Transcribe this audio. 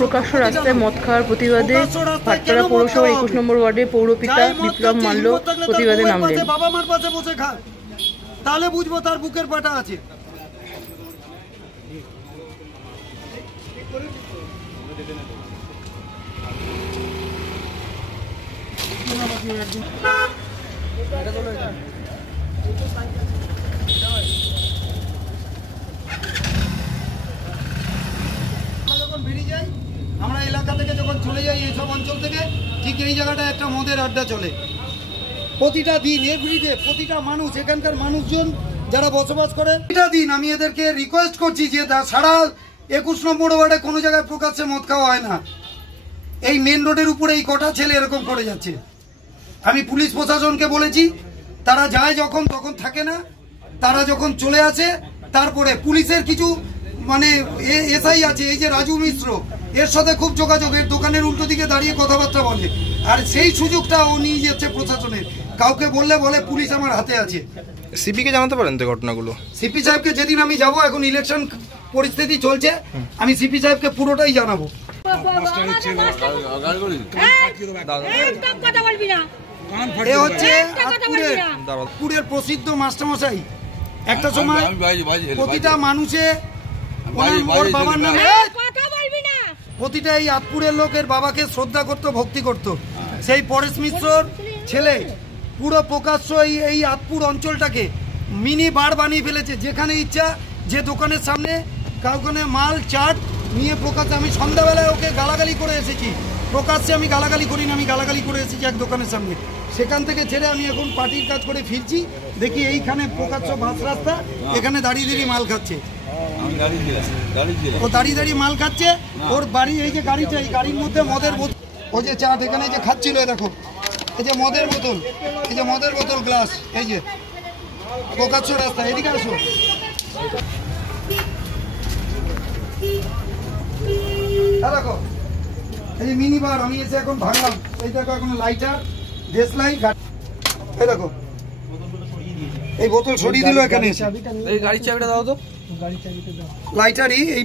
প্রকাশ্য রাস্তায় মদ খাওয়ার প্রতিবাদে ভাটপাড়া পৌরসভার 21 নম্বর ওয়ার্ডের পৌরপিতা বিপ্লব মাল্য প্রতিবাদে নামলেন। বাবা মার পাশে বসে খায়, তাহলে বুঝবো তার বুকের পাটা আছে। আমরা এলাকা থেকে যখন চলে যাই এইসব অঞ্চল থেকে, ঠিক এই জায়গাটা একটা মদের আড্ডা চলে প্রতিটা দিন, এভরিডে। প্রতিটা মানুষ, এখানকার মানুষজন যারা বসবাস করে, প্রতিটা দিন আমি এদেরকে রিকোয়েস্ট করছি যে সারা 21 নম্বর ওয়ার্ডে কোনো জায়গায় প্রকাশ্যে মদ খাওয়া হয় না। এই মেন রোডের উপরে এই কটা ছেলে এরকম করে যাচ্ছে। আমি পুলিশ প্রশাসনকে বলেছি, তারা যায় যখন তখন থাকে না, তারা যখন চলে আসে তারপরে পুলিশের কিছু মানে এসআই আছে, এই যে রাজু মিশ্র, এর সাথে খুব যোগাযোগ, এর দোকানের উল্টো দিকে দাঁড়িয়ে কথাবার্তা বলে, আর সেই সুযোগটা ও নিয়ে যাচ্ছে প্রশাসনের। কাউকে বললে বলে পুলিশ আমার হাতে আছে। সিপিকে জানাতে পারেন তো ঘটনাগুলো? সিপি সাহেবকে যেদিন আমি যাব, এখন ইলেকশন পরিস্থিতি চলছে, আমি সিপি সাহেবকে পুরোটাই জানাবো। এ হচ্ছে আতপুরের প্রসিদ্ধ মাস্টারমশাই। একটা সময় প্রতিটা মানুষে ওর বাবার নামে, প্রতিটা এই আতপুরের লোকের বাবাকে শ্রদ্ধা করতো, ভক্তি করতো। সেই পরেশ মিশ্রর ছেলে পুরো প্রকাশ্য এই আতপুর অঞ্চলটাকে মিনি বার বানিয়ে ফেলেছে। যেখানে ইচ্ছা, যে দোকানের সামনে কাউখানে মাল চাট নিয়ে প্রকাশ্যে, আমি সন্ধ্যাবেলায় ওকে গালাগালি করে এসেছি। প্রকাশ্যে আমি গালাগালি করি না, আমি গালাগালি করে এসেছি এক দোকানের সামনে। সেখান থেকে ছেড়ে আমি এখন পার্টির কাজ করে ফিরছি, দেখি এইখানে প্রকাশ্য বাস রাস্তা, এখানে দাঁড়িয়ে দাঁড়িয়ে মাল খাচ্ছে। ও দাঁড়িয়ে দাঁড়িয়ে মাল খাচ্ছে। ওর বাড়ি এই যে গাড়িটা, এই গাড়ির মধ্যে মদের বোতল, ও যে চাট এখানে যে খাচ্ছিল, দেখো এই যে মদের বোতল, এই যে মদের বোতল গ্লাস, এই যে প্রকাশ্য রাস্তা। এদিকে আসো, দেখো এই যে মিনি বার আমি এসে এখন ভাঙলাম। এই দেখো এখন লাইটার, দেশ লাইট, এই দেখো এই বোতল সরিয়ে দিল এখানে। এই গাড়ির চাবিটা দাও তো। লাইটারই এই